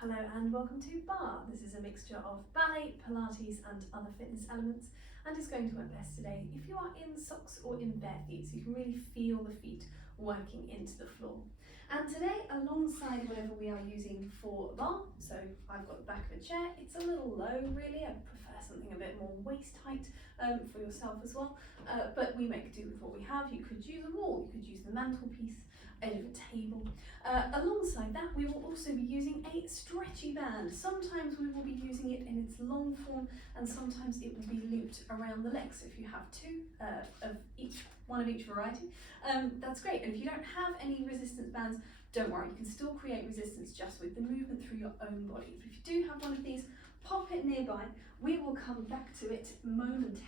Hello and welcome to Barre. This is a mixture of ballet, Pilates and other fitness elements, and it's going to work best today if you are in socks or in bare feet, so you can really feel the feet working into the floor. And today, alongside whatever we are using for Barre, so I've got the back of a chair, it's a little low really, I prefer something a bit more waist height for yourself as well, but we make do with what we have. You could use a wall, you could use the mantelpiece, edge of a table. Alongside that, we will also be using a stretchy band. Sometimes we will be using it in its long form, and sometimes it will be looped around the legs. So if you have one of each variety, that's great. And if you don't have any resistance bands, don't worry, you can still create resistance just with the movement through your own body. But if you do have one of these, pop it nearby. We will come back to it momentarily.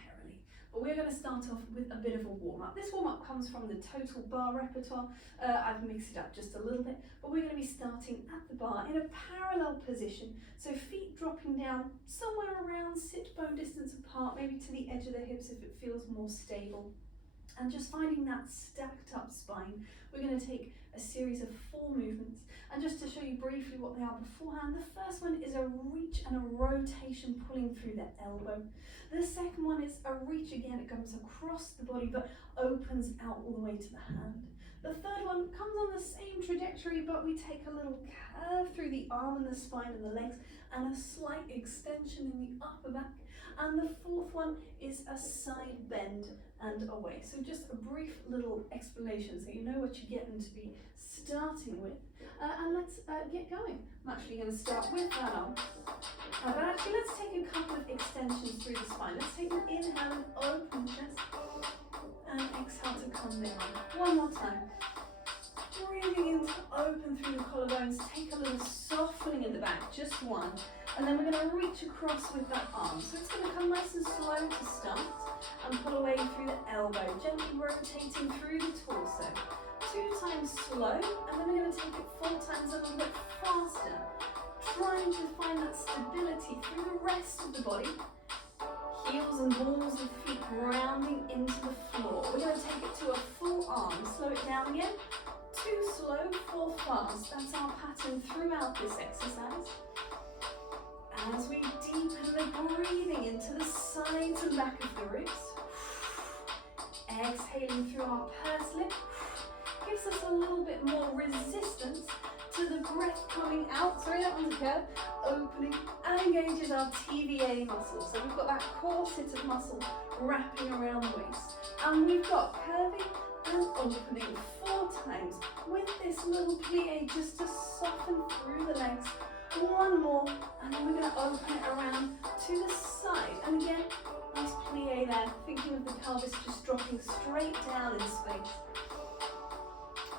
But we're going to start off with a bit of a warm-up. This warm-up comes from the Total Barre repertoire. I've mixed it up just a little bit, but we're going to be starting at the bar in a parallel position. So feet dropping down somewhere around sit bone distance apart, maybe to the edge of the hips if it feels more stable. And just finding that stacked up spine. We're going to take a series of 4 movements. And just to show you briefly what they are beforehand, the first one is a reach and a rotation pulling through the elbow. The second one is a reach again, it comes across the body but opens out all the way to the hand. The third one comes on the same trajectory, but we take a little curve through the arm and the spine and the legs and a slight extension in the upper back. And the fourth one is a side bend and away. So just a brief little explanation so you know what you're getting to be starting with. And let's get going. I'm actually going to start with that arm. But actually let's take a couple of extensions through the spine. Let's take an inhale and open chest. And exhale to come down. One more time. Breathing in to open through the collarbones. Take a little softening in the back, just one. And then we're going to reach across with that arm. So it's going to come nice and slow to start and pull away through the elbow, gently rotating through the torso. 2 times slow, and then we're going to take it 4 times a little bit faster. Trying to find that stability through the rest of the body. Heels and balls of feet grounding into the floor. We're going to take it to a full arm. Slow it down again. 2 slow, 4 fast. That's our pattern throughout this exercise. As we deepen the breathing into the sides and back of the ribs. Exhaling through our pursed lip. Gives us a little bit more resistance to the breath coming out. Sorry, that one's a curve. Opening and engages our TVA muscles. So we've got that corset of muscle wrapping around the waist. And we've got curving and opening 4 times with this little plie just to soften through the legs. 1 more, and then we're going to open it around to the side. And again, nice plie there, thinking of the pelvis just dropping straight down in space.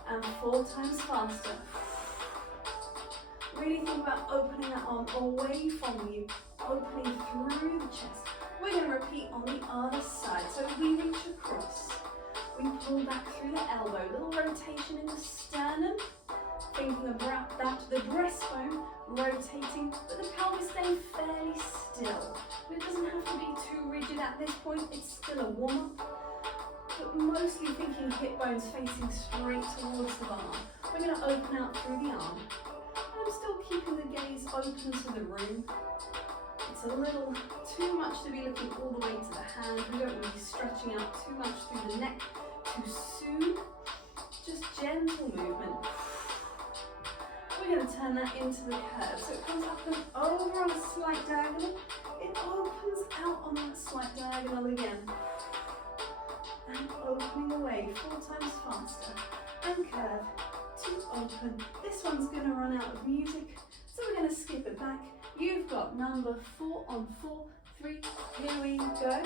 And 4 times faster. Really think about opening that arm away from you, opening through the chest. We're going to repeat on the other side. So we reach across, we pull back through the elbow, little rotation in the sternum, thinking about that, the breastbone rotating, but the pelvis staying fairly still. It doesn't have to be too rigid at this point, it's still a warm-up, but mostly thinking hip bones facing straight towards the bar. We're going to open out through the arm. I'm still keeping the gaze open to the room. It's a little too much to be looking all the way to the hand. We don't want to be stretching out too much through the neck too soon. Just gentle movement. We're going to turn that into the curve. So it comes up and over on a slight diagonal. It opens out on that slight diagonal again. And opening away 4 times faster. And curve to open. This one's going to run out of music, so we're going to skip it back. You've got number 4 on 4, 3, here we go.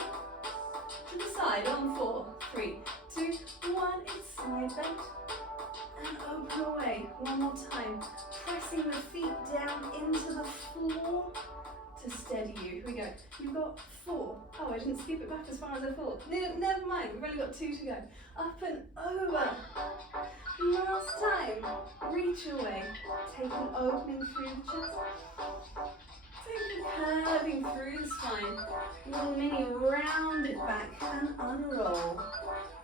To the side on 4, 3, 2, 1, it's side bend. And open away, 1 more time. Pressing the feet down into the floor to steady you. Here we go. You've got 4. Oh, I didn't skip it back as far as I thought. Never mind, we've only got 2 to go. Up and over. Last time. Reach away. Take an opening through the chest. Take a curving through the spine. Little mini round it back and unroll.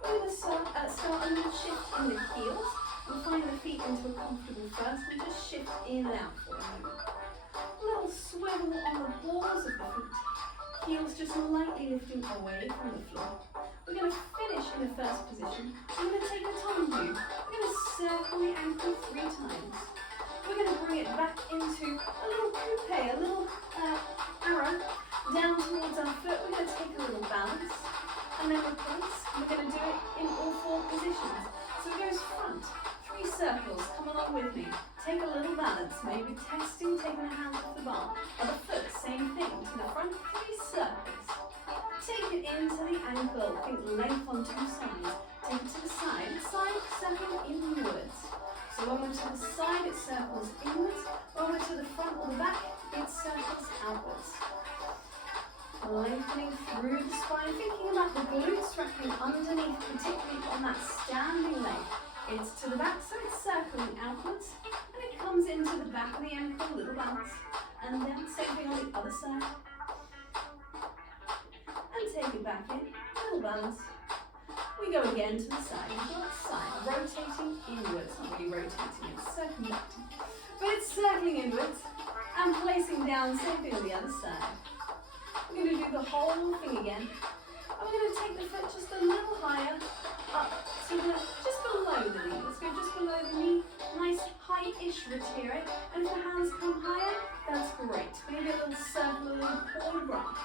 We're going to start a little shift in the heels. And find the feet into a comfortable first and just shift in and out for a moment. swivel on the balls of the feet. Heels just lightly lifting away from the floor. We're going to finish in the first position. We're going to take a tongue view. We're going to circle the ankle 3 times. We're going to bring it back into a little coupe, a little arrow down towards our foot. We're going to take a little balance and then replace. We're going to do it in all 4 positions. So it goes front, 3 circles. Come along with me. Take a little balance, maybe testing, taking a hand off the bar. Other foot, same thing. To the front, 3 circles. Take it into the ankle. Think length on 2 sides. Take it to the side. Side, circle inwards. So when we're to the side, it circles inwards. When we're to the front or the back, it circles outwards. Lengthening through the spine, thinking about the glutes wrapping underneath, particularly on that standing leg. It's to the back, so it's circling outwards. And it comes into the back of the ankle, a little bounce. And then same thing on the other side. And take it back in, little balance. We go again to the side, rotating inwards, not really rotating, it's circumventing, but it's circling inwards and placing down, same thing on the other side. We're going to do the whole thing again, and we're going to take the foot just a little higher, up to just below the knee. Let's go just below the knee, nice high-ish rotate, and if the hands come higher, that's great. Maybe a little circle, a little port de bras.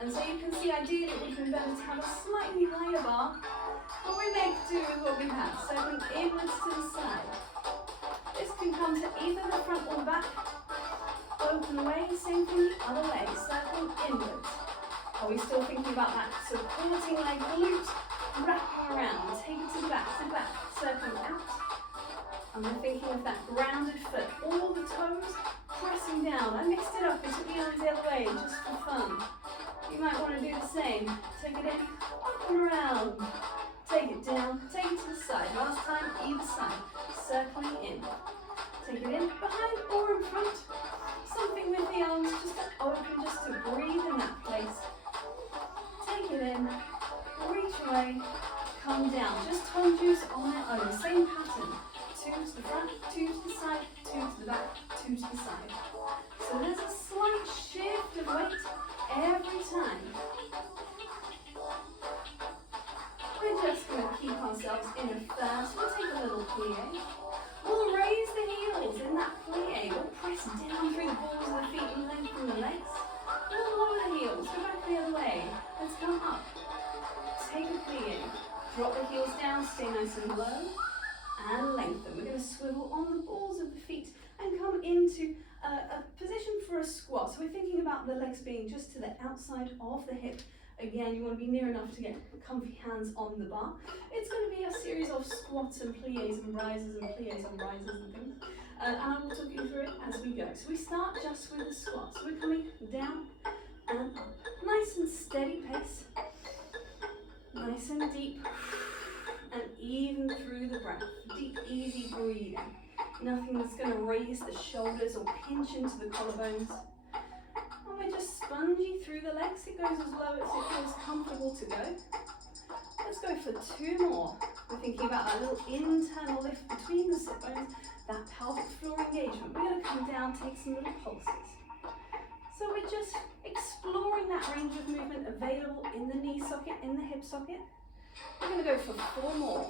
And so you can see ideally it would be better to have a slightly higher bar, but we make do with what we have, circling inwards to the side. This can come to either the front or the back, open away, same thing the other way, circling inwards. Are we still thinking about that supporting leg glute, wrapping around, take it to the back, circling out. And we're thinking of that grounded foot, all the toes pressing down. I mixed it up, I took the arms the other way just for fun. You might want to do the same. Take it in, up and around. Take it down, take it to the side. Last time, either side. Circling in. Take it in, behind or in front. Something with the arms just to open, just to breathe in that place. Take it in, reach away, come down. Just tongue juice on their own. Same pattern. 2 to the front, 2 to the side, 2 to the back, 2 to the side. So there's a slight shift of weight every time. We're just going to keep ourselves in a first. We'll take a little plie. We'll raise the heels in that plie. We'll press down through the balls of the feet and lengthen the legs. We'll lower the heels. Go back the other way. Let's come up. Take a plie. Drop the heels down. Stay nice and low. And lengthen. We're going to swivel on the balls of the feet and come into a position for a squat. So we're thinking about the legs being just to the outside of the hip. Again, you want to be near enough to get comfy hands on the bar. It's going to be a series of squats and plies and rises and plies and rises and things. And I will talk you through it as we go. So we start just with the squat. So we're coming down and up. Nice and steady pace. Nice and deep. And even through the breath. Deep, easy breathing. Nothing that's going to raise the shoulders or pinch into the collarbones. And we're just spongy through the legs. It goes as low as it feels comfortable to go. Let's go for 2 more. We're thinking about that little internal lift between the sit bones, that pelvic floor engagement. We're going to come down, take some little pulses. So we're just exploring that range of movement available in the knee socket, in the hip socket. We're going to go for 4 more.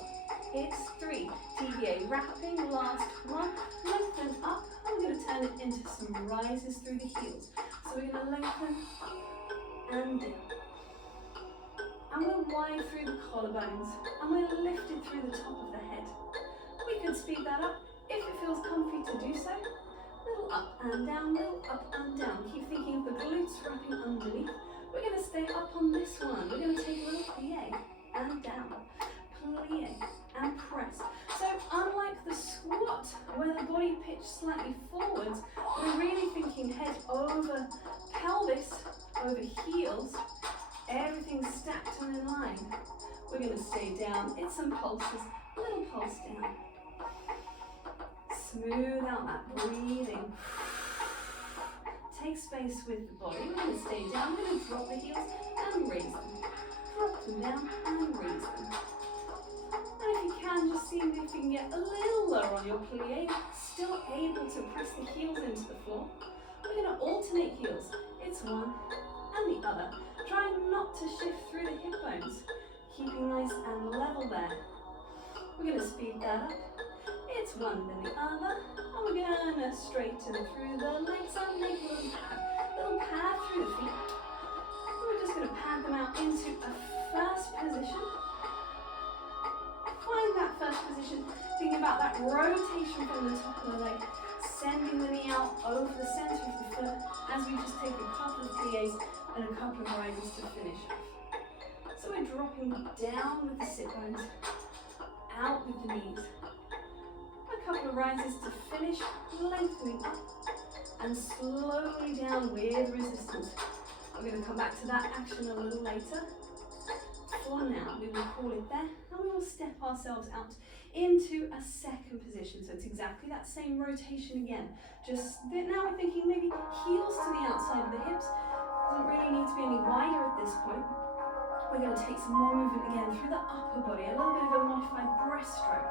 It's 3. TBA, wrapping, last 1. Lengthen up. And we're going to turn it into some rises through the heels. So we're going to lengthen and down. And we'll wide through the collarbones. And we're lifted through the top of the head. We could speed that up if it feels comfy to do so. Little up and down, little up and down. Keep thinking of the glutes wrapping underneath. We're going to stay up on this one. We're going to take a little plie and down. Plie and press. So unlike the squat, where the body pitched slightly forwards, we're really thinking head over pelvis, over heels, everything stacked and in line. We're going to stay down. It's some pulses. A little pulse down. Smooth out that breathing. Take space with the body. We're going to stay down. We're going to drop the heels and raise them. Drop them down and raise them. And if you can, just see if you can get a little lower on your plie, still able to press the heels into the floor. We're going to alternate heels. It's one and the other. Try not to shift through the hip bones. Keeping nice and level there. We're going to speed that up. It's one then the other. And we're going to straighten through the legs and make a little pad through the feet. And we're just going to pad them out into a first position. Find that first position. Think about that rotation from the top of the leg. Sending the knee out over the centre of the foot as we just take a couple of pliés and a couple of rises to finish. So we're dropping down with the sit bones, out with the knees. A couple of rises to finish, lengthening up and slowly down with resistance. We're going to come back to that action a little later. For now, we will call it there and we will step ourselves out into a second position. So it's exactly that same rotation again. Just now we're thinking maybe heels to the outside of the hips. Doesn't really need to be any wider at this point. We're going to take some more movement again through the upper body, a little bit of a modified breaststroke.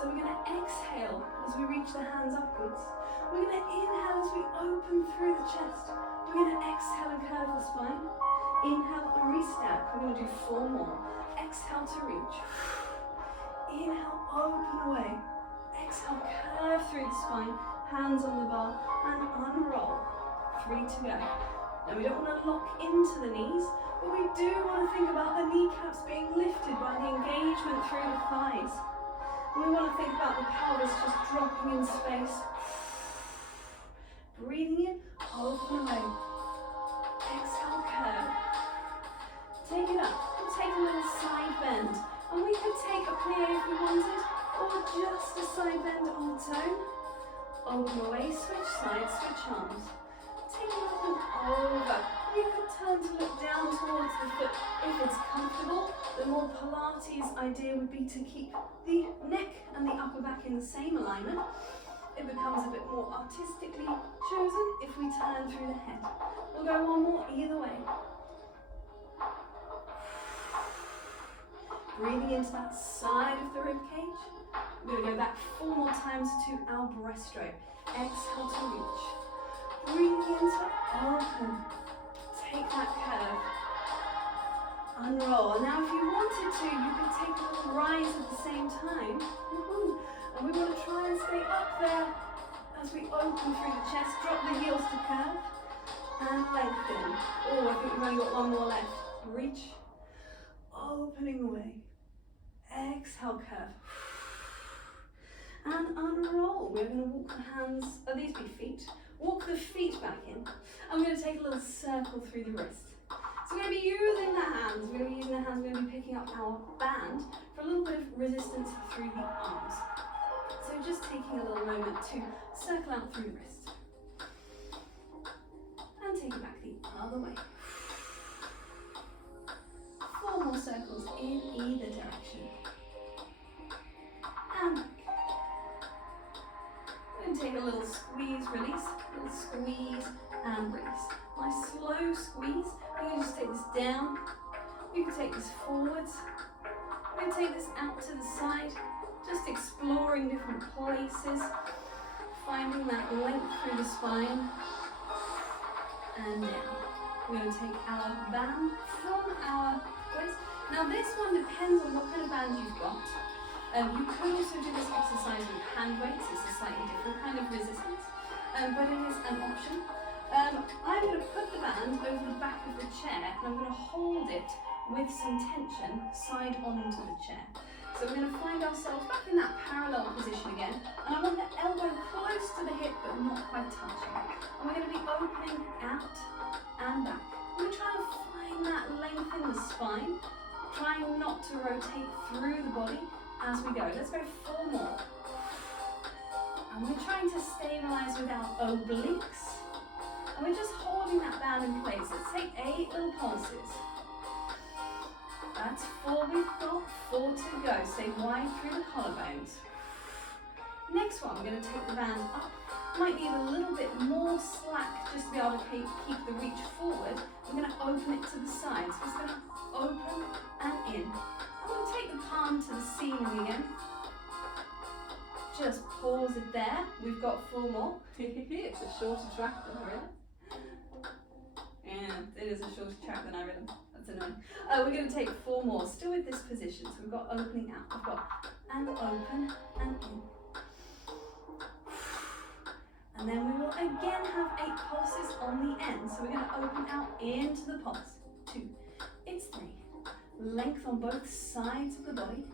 So we're going to exhale as we reach the hands upwards. We're going to inhale as we open through the chest. We're going to exhale and curve the spine. Inhale and restack. We're going to do 4 more. Exhale to reach. Inhale, open away. Exhale, curve through the spine. Hands on the bar and unroll. 3 to go. Now we don't want to lock into the knees, but we do want to think about the kneecaps being lifted by the engagement through the thighs. And we want to think about the pelvis just dropping in space. Breathing in, open away. Exhale, curve. Take it up. We'll take a little side bend. And we could take a plie if we wanted, or just a side bend on its own. Open away, switch sides, switch arms. Take it up and over. You could turn to look down towards the foot if it's comfortable. The more Pilates idea would be to keep the neck and the upper back in the same alignment. It becomes a bit more artistically chosen if we turn through the head. We'll go one more either way. Breathing into that side of the rib cage. We're going to go back 4 more times to our breaststroke. Exhale to reach. Breathing into open. Take that curve. Unroll. Now if you wanted to, you could take a little rise at the same time. And we want to try and stay up there as we open through the chest. Drop the heels to curve. And lengthen. Oh, I think we've only got 1 more left. Reach. Opening away. Exhale, curve. And unroll. We're going to walk the hands, these be feet. Walk the feet back in. And we're going to take a little circle through the wrist. So we're going to be using the hands. We're going to be using the hands. We're going to be picking up our band for a little bit of resistance through the arms. So just taking a little moment to circle out through the wrist. And take it back the other way. 4 more circles in either direction. And back. We're going to take a little squeeze, release, a little squeeze and release. Nice slow squeeze. We're going to just take this down. You can take this forwards. We're going to take this out to the side. Just exploring different places. Finding that length through the spine. And down. We're going to take our band from our waist. Now this one depends on what kind of band you've got. You could also do this exercise with hand weights. It's a slightly different kind of resistance, but it is an option. I'm going to put the band over the back of the chair and I'm going to hold it with some tension side onto the chair. So we're going to find ourselves back in that parallel position again, and I want the elbow close to the hip but not quite touching. And we're going to be opening out and back. We're trying to find that length in the spine, trying not to rotate through the body as we go. Let's go 4 more. And we're trying to stabilize with our obliques. And we're just holding that band in place. Let's take 8 little pulses. That's 4 we've got, 4 to go. Stay wide through the collarbones. Next one, we're going to take the band up. Might need a little bit more slack just to be able to keep the reach forward. We're going to open it to the side. So it's going to open and in. I'm going to take the palm to the ceiling again. Just pause it there. We've got 4 more. It's a shorter track than I realised. Yeah, it is a shorter track than I realised. That's annoying. We're going to take 4 more, still with this position. So we've got opening out. We've got and open and in. And then we will again have 8 pulses on the end. So we're going to open out into the pulse. 2. It's 3. Length on both sides of the body.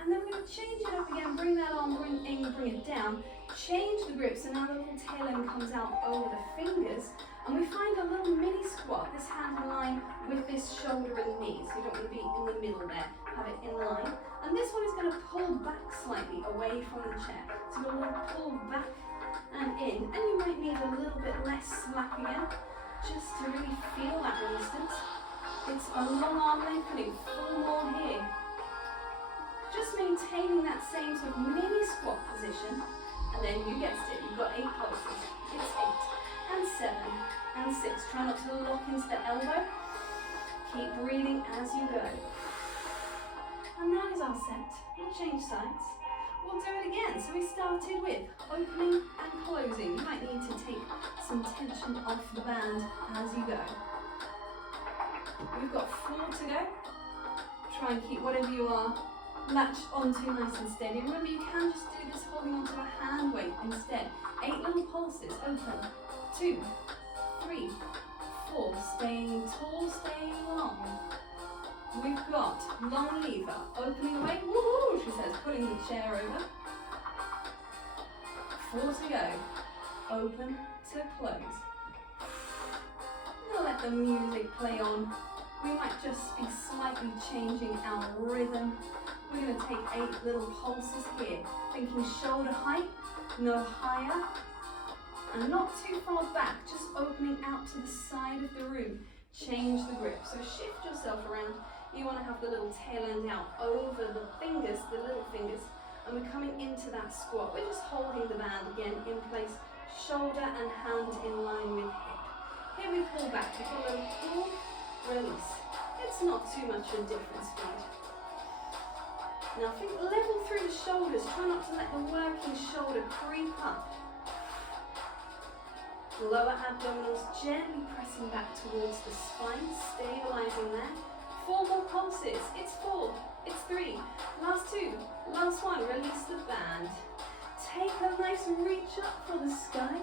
And then we're going to change it up again, bring that arm, bring it down, change the grip, so now the little tail end comes out over the fingers, and we find a little mini squat, this hand in line with this shoulder and knee, so you don't want to be in the middle there, have it in line. And this one is going to pull back slightly away from the chair, so you're going to pull back and in, and you might need a little bit less slack again, just to really feel that resistance. It's a long arm lengthening, 4 more here. Just maintaining that same sort of mini squat position, and then you guessed it, you've got 8 pulses. It's 8 and 7 and 6. Try not to lock into the elbow. Keep breathing as you go. And that is our set. We'll change sides. We'll do it again. So we started with opening and closing. You might need to take some tension off the band as you go. We've got 4 to go. Try and keep whatever you are latched onto nice and steady. Remember, you can just do this holding onto a hand weight instead. 8 little pulses. Open. 2, 3, 4. Staying tall, staying long. We've got long lever. Opening away. Woohoo, she says, putting the chair over. 4 to go. Open to close. We'll let the music play on. We might just be slightly changing our rhythm. We're going to take 8 little pulses here. Thinking shoulder height, no higher, and not too far back, just opening out to the side of the room. Change the grip. So shift yourself around. You want to have the little tail end out over the fingers, the little fingers, and we're coming into that squat. We're just holding the band again in place, shoulder and hand in line with hip. Here we pull back. We pull a little pull, release. It's not too much of a difference, please. Now think level through the shoulders. Try not to let the working shoulder creep up. Lower abdominals gently pressing back towards the spine, stabilizing there. 4 more pulses. It's 4. It's 3. Last 2. Last 1. Release the band. Take a nice reach up for the sky.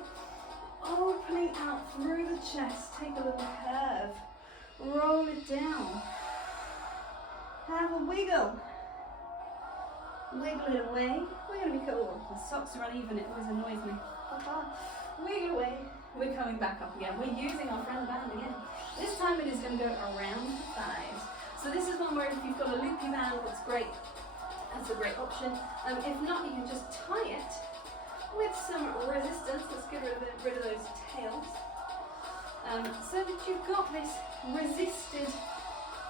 Opening out through the chest. Take a little curve. Roll it down. Have a wiggle. Wiggle it away. We're going to be cool. The socks are uneven. It always annoys me. Wiggle away. We're coming back up again. We're using our friend band again. This time it is going to go around the thighs. So this is one where if you've got a loopy band, that's great. That's a great option. If not, you can just tie it with some resistance. Let's get rid of those tails. So that you've got this resisted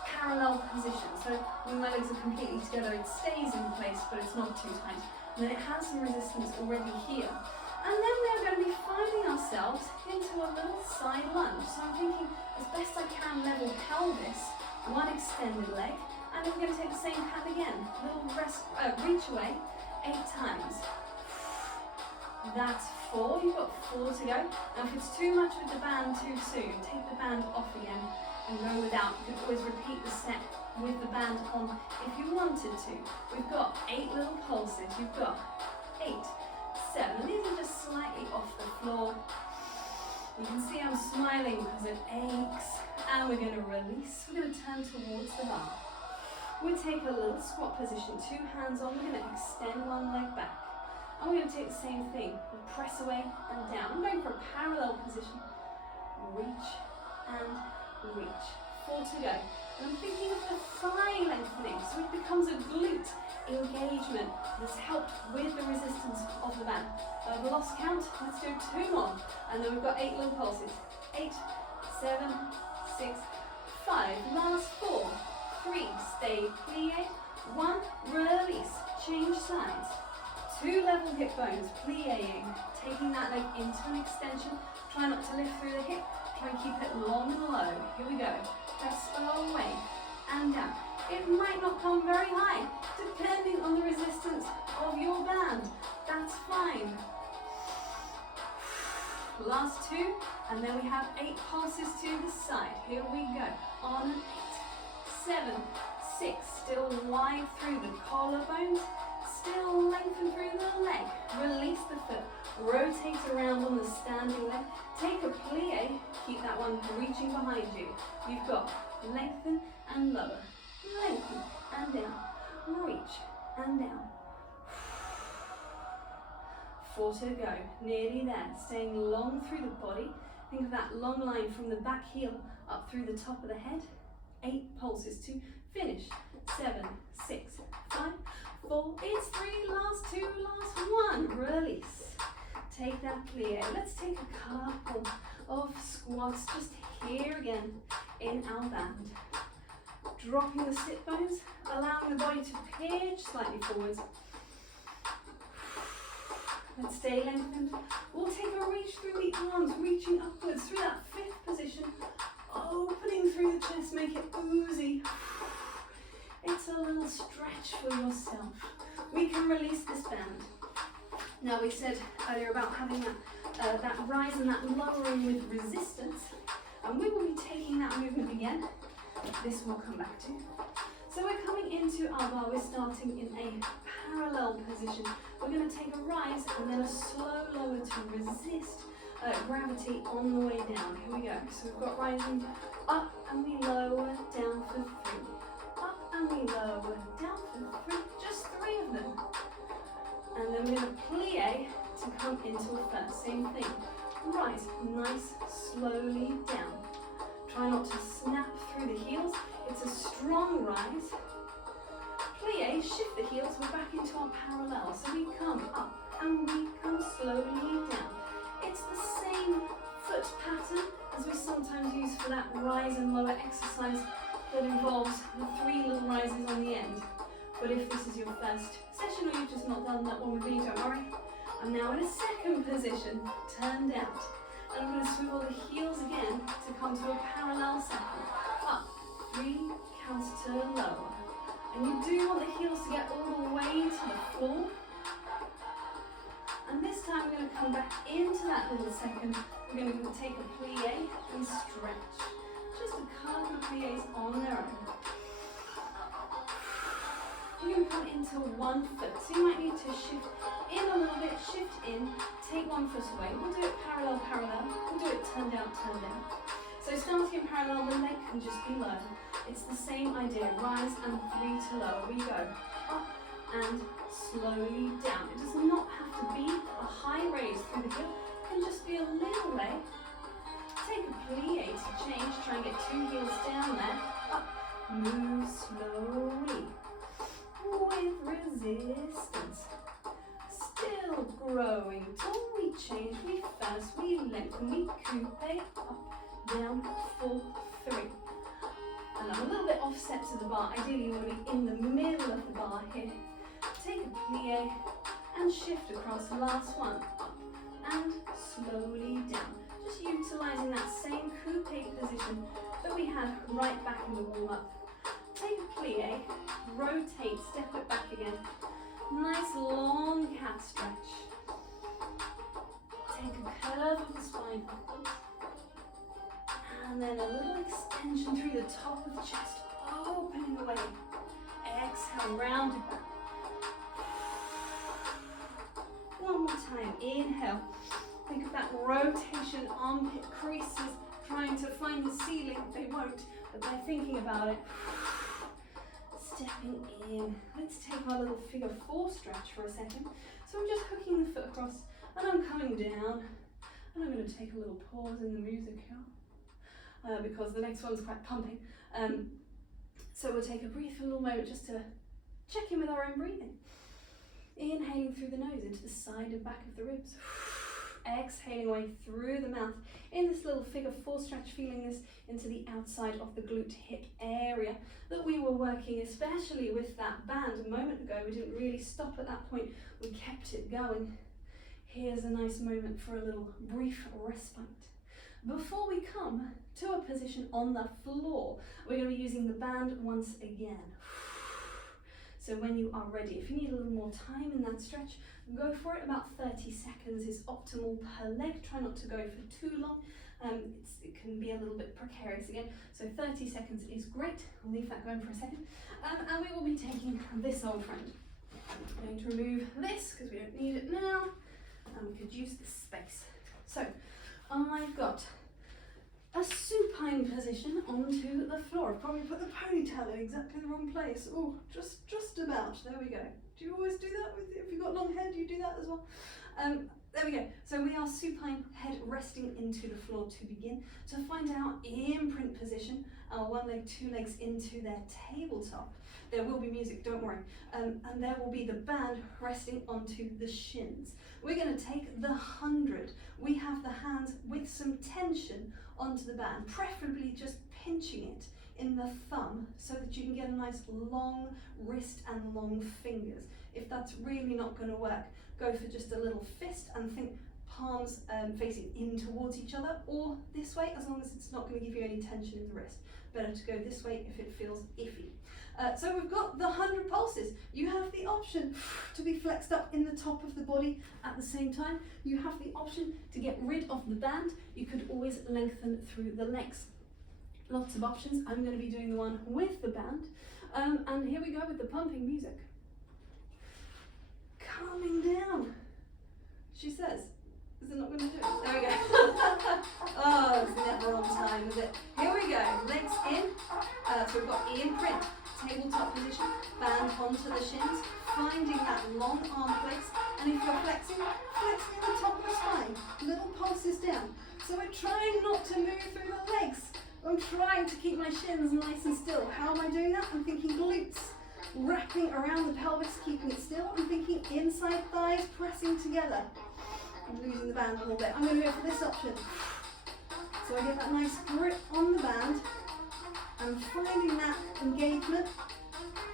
parallel position. So when my legs are completely together, it stays in place, but it's not too tight. And then it has some resistance already here. And then we are going to be finding ourselves into a little side lunge. So I'm thinking, as best I can, level pelvis, one extended leg, and then we're going to take the same hand again. Little reach away, 8 times. That's 4. You've got 4 to go. Now if it's too much with the band too soon, take the band off again and go without. You can always repeat the set with the band on if you wanted to. We've got 8 little pulses. You've got 8, 7. These are just slightly off the floor. You can see I'm smiling because it aches. And we're going to release. We're going to turn towards the bar. We'll take a little squat position. 2 hands on. We're going to extend one leg back. And we're going to take the same thing. We'll press away and down. I'm going for a parallel position. Reach and reach. 4 to go. And I'm thinking of the thigh lengthening. So it becomes a glute engagement that's helped with the resistance of the band. I've lost count. Let's do 2 more. And then we've got 8 little pulses. 8, 7, 6, 5. Last 4, 3. Stay plie. 1. Release. Change sides. 2 level hip bones, plieing, taking that leg into an extension. Try not to lift through the hip. Try and keep it long and low. Here we go. Press away and down. It might not come very high, depending on the resistance of your band. And then we have 8 pulses to the side. Here we go. On 8, 7, 6. Still wide through the collarbones. Still lengthen through the leg. Release the foot. Rotate around on the standing leg. Take a plie. Keep that one reaching behind you. You've got lengthen and lower. Lengthen and down. Reach and down. 4 to go. Nearly there. Staying long through the body. Think of that long line from the back heel up through the top of the head. 8 pulses to finish. 7, 6, 5, 4. It's 3. Last 2. Last 1. Release. Take that plie. Let's take a couple of squats just here again in our band. Dropping the sit bones, allowing the body to pitch slightly forwards. Let's stay lengthened. We'll take a reach through the arms, reaching upwards through that 5th position. Opening through the chest, make it oozy. It's a little stretch for yourself. We can release this band. Now we said earlier about having that rise and that lowering with resistance. And we will be taking that movement again. This we'll come back to. So we're coming into our bar. We're starting in a parallel position. We're going to take a rise and then a slow lower to resist gravity on the way down. Here we go. So we've got rising up and we lower down for 3. Up and we lower down for 3. Just 3 of them. And then we're going to plie to come into a first. Same thing. Rise, nice, slowly down. Try not to snap through the heels. It's a strong rise. Plie, shift the heels. We're back into our parallel. So we come up and we come slowly down. It's the same foot pattern as we sometimes use for that rise and lower exercise that involves the 3 little rises on the end. But if this is your first session or you've just not done that one with me, don't worry. I'm now in a second position, turned out. And I'm going to swivel the heels again to come to a parallel second. Up, 3 counts to lower. And you do want the heels to get all the way to the floor. And this time we're going to come back into that little second. We're going to take a plie and stretch. Just a couple of plies on their own. We're going to come into 1 foot. So you might need to shift in a little bit, shift in, take 1 foot away. We'll do it parallel, parallel. We'll do it turn down, turn down. So starting in parallel, the leg can just be low. It's the same idea, rise and 3 to lower. We go up and slowly down. It does not have to be a high raise through the heel. It can just be a little way. Take a plie to change. Try and get 2 heels down there. Up, move slowly. With resistance. Still growing. Till we change, we first, we lengthen, we coupe, up, down, 4, 3. And I'm a little bit offset to the bar. Ideally you want to be in the middle of the bar here. Take a plie and shift across. Last one. Up and slowly down. Just utilising that same coupe position that we had right back in the warm-up. Take a plie, rotate, step it back again. Nice long cat stretch. Take a curve of the spine upwards. And then a little extension through the top of the chest, opening the way. Exhale, round it back. One more time, inhale. Think of that rotation, armpit creases, trying to find the ceiling. They won't, but they're thinking about it. Stepping in. Let's take our little figure 4 stretch for a second. So I'm just hooking the foot across and I'm coming down. And I'm going to take a little pause in the music here because the next one's quite pumping. So we'll take a breathe for a little moment just to check in with our own breathing. Inhaling through the nose into the side and back of the ribs. Exhaling away through the mouth in this little figure 4 stretch, feeling this into the outside of the glute hip area that we were working, especially with that band a moment ago. We didn't really stop at that point, we kept it going. Here's a nice moment for a little brief respite. Before we come to a position on the floor, we're going to be using the band once again. So when you are ready, if you need a little more time in that stretch, go for it. About 30 seconds is optimal per leg. Try not to go for too long. It can be a little bit precarious again. So 30 seconds is great. I'll leave that going for a second. And we will be taking this old friend. I'm going to remove this because we don't need it now. And we could use this space. So I've got a supine position onto the floor. I've probably put the ponytail in exactly the wrong place. Oh, just about. There we go. Do you always do that if you've got long hair? Do you do that as well? There we go. So we are supine, head resting into the floor to begin. To find our imprint position, our one leg, two legs into their tabletop. There will be music, don't worry. And there will be the band resting onto the shins. We're going to take the 100. We have the hands with some tension onto the band, preferably just pinching it in the thumb so that you can get a nice long wrist and long fingers. If that's really not going to work, go for just a little fist and think palms facing in towards each other, or this way, as long as it's not going to give you any tension in the wrist. Better to go this way if it feels iffy. So we've got the 100 pulses. You have the option to be flexed up in the top of the body at the same time. You have the option to get rid of the band. You could always lengthen through the legs. Lots of options. I'm going to be doing the one with the band. And here we go with the pumping music. Calming down, she says. Is it not going to do it? There we go. Oh, it's never on time, is it? Here we go. Legs in. So we've got imprint, tabletop position, band onto the shins, finding that long arm flex. And if you're flexing the top of the spine, little pulses down. So we're trying not to move through the legs. I'm trying to keep my shins nice and still. How am I doing that? I'm thinking glutes, wrapping around the pelvis, keeping it still. I'm thinking inside thighs pressing together. I'm losing the band a little bit. I'm going to go for this option. So I get that nice grip on the band and finding that engagement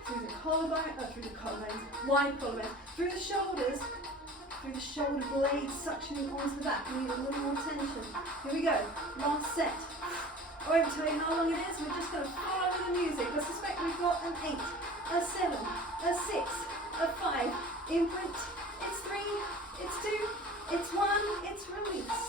through the collarbones, wide collarbones, through the shoulders, through the shoulder blades, suctioning onto the back. We need a little more tension. Here we go. Last set. I won't tell you how long it is. We're just going to follow the music. I suspect we've got an 8, a 7, a 6, a 5. Imprint. It's 3. It's 2. It's 1, it's release.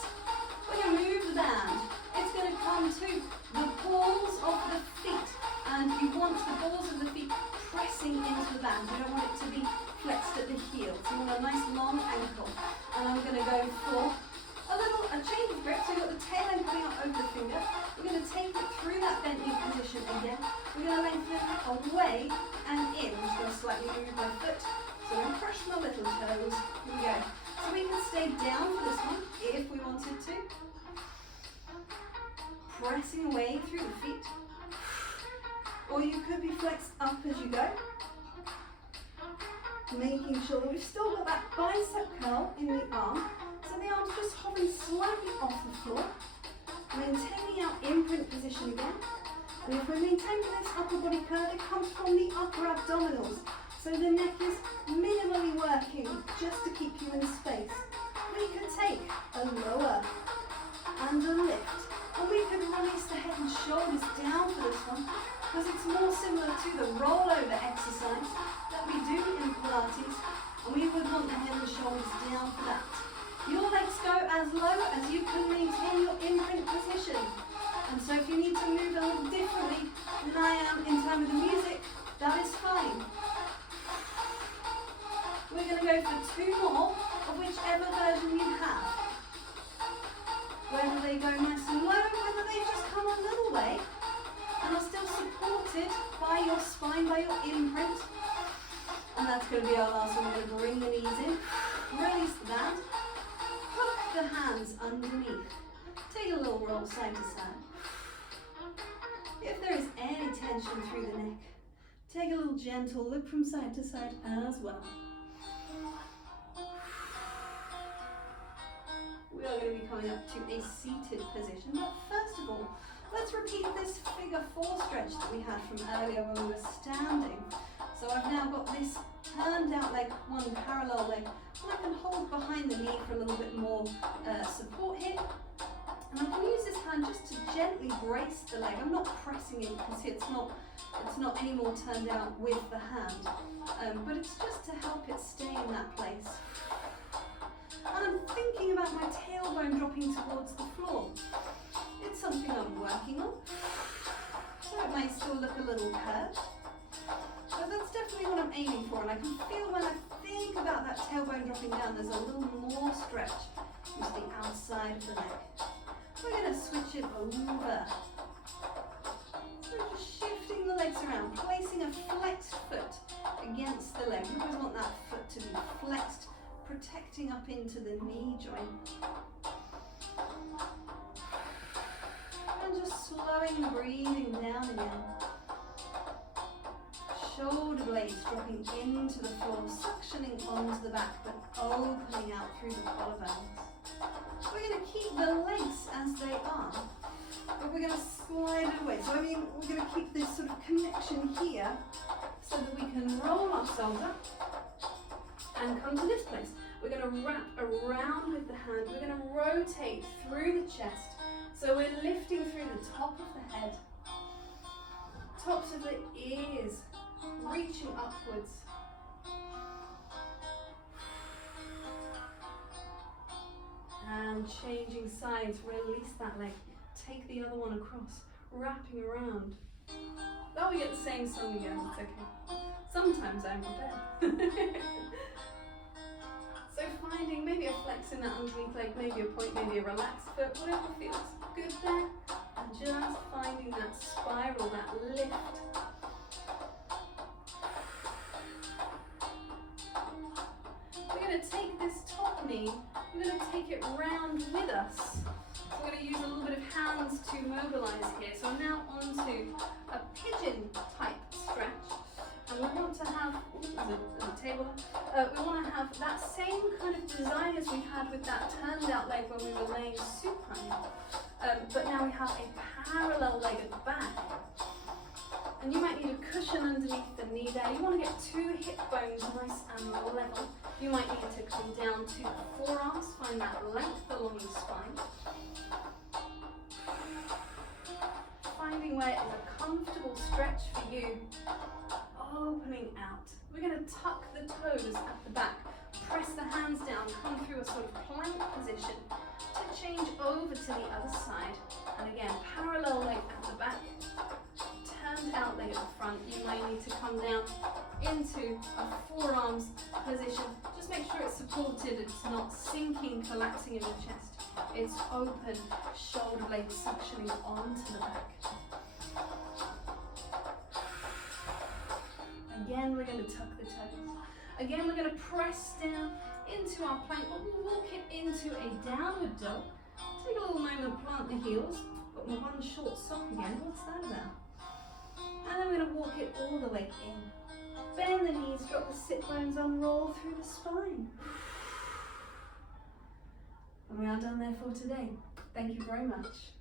We're going to move the band. It's going to come to the balls of the feet. And you want the balls of the feet pressing into the band. You don't want it to be flexed at the heel. So you want a nice long ankle. And I'm going to go for a change of grip. So you've got the tail end coming up over the finger. We're going to take it through that bent knee position again. We're going to lengthen away and in. I'm just going to slightly move my foot. So I'm going to crush my little toes. Here we go. So we can stay down for this one if we wanted to. Pressing away through the feet. Or you could be flexed up as you go. Making sure that we've still got that bicep curl in the arm. So the arm's just hovering slightly off the floor. Maintaining our imprint position again. And if we're maintaining this upper body curve, it comes from the upper abdominals. So the neck is minimally working just to keep you in space. We could take a lower and a lift. And we could release the head and shoulders down for this one because it's more similar to the rollover exercise that we do in Pilates. And we would want the head and shoulders down for that. Your legs go as low as you can maintain your imprint position. And so if you need to move a little differently than I am in time with the music, that is fine. We're going to go for 2 more of whichever version you have. Whether they go nice and low, whether they just come a little way and are still supported by your spine, by your imprint. And that's going to be our last one. We're going to bring the knees in, release the band, hook the hands underneath. Take a little roll side to side. If there is any tension through the neck, take a little gentle look from side to side as well. We are going to be coming up to a seated position, but first of all, let's repeat this figure 4 stretch that we had from earlier when we were standing. So I've now got this turned out leg, one parallel leg, and I can hold behind the knee for a little bit more support here. And I can use this hand just to gently brace the leg. I'm not pressing it, you can see it's not It's not any more turned out with the hand, but it's just to help it stay in that place. And I'm thinking about my tailbone dropping towards the floor. It's something I'm working on, so it may still look a little curved, but that's definitely what I'm aiming for, and I can feel when I think about that tailbone dropping down, there's a little more stretch into the outside of the neck. We're going to switch it over. So just shifting the legs around, placing a flexed foot against the leg. You always want that foot to be flexed, protecting up into the knee joint. And just slowing the breathing down again. Shoulder blades dropping into the floor, suctioning onto the back, but opening out through the collarbones. We're going to keep the legs as they are, but we're going to slide it away. So we're going to keep this sort of connection here so that we can roll ourselves up and come to this place. We're going to wrap around with the hand. We're going to rotate through the chest. So we're lifting through the top of the head, tops of the ears, reaching upwards. And changing sides, release that leg. Take the other one across, wrapping around. Oh, we get the same song again, it's okay. Sometimes I'm prepared. So finding maybe a flex in that underneath leg, maybe a point, maybe a relaxed foot, whatever feels good there. And just finding that spiral, that lift. We're going to take this top knee, we're going to take it round with us. So we're going to use a little bit of hands to mobilize here. So I'm now onto a pigeon type stretch. And we want to have, there's a table, we want to have that same kind of design as we had with that turned out leg when we were laying supine. But now we have a parallel leg at the back. And you might need a cushion underneath the knee there. You want to get two hip bones nice and level. You might need to come down to the forearms, find that length along the spine. Finding where is a comfortable stretch for you. Opening out. We're going to tuck the toes at the back. Press the hands down, come through a sort of plank position to change over to the other side. And again, parallel leg at the back. Turned out leg at the front. You may need to come down into a forearms position. Just make sure it's supported, it's not sinking, collapsing in the chest. It's open, shoulder blades suctioning onto the back. Again, we're going to tuck the toes. Again, we're going to press down into our plank, but we'll walk it into a downward dog. Take a little moment, plant the heels. Got my one short sock again. What's that about? And then we're going to walk it all the way in. Bend the knees, drop the sit bones on, roll through the spine. And we are done there for today. Thank you very much.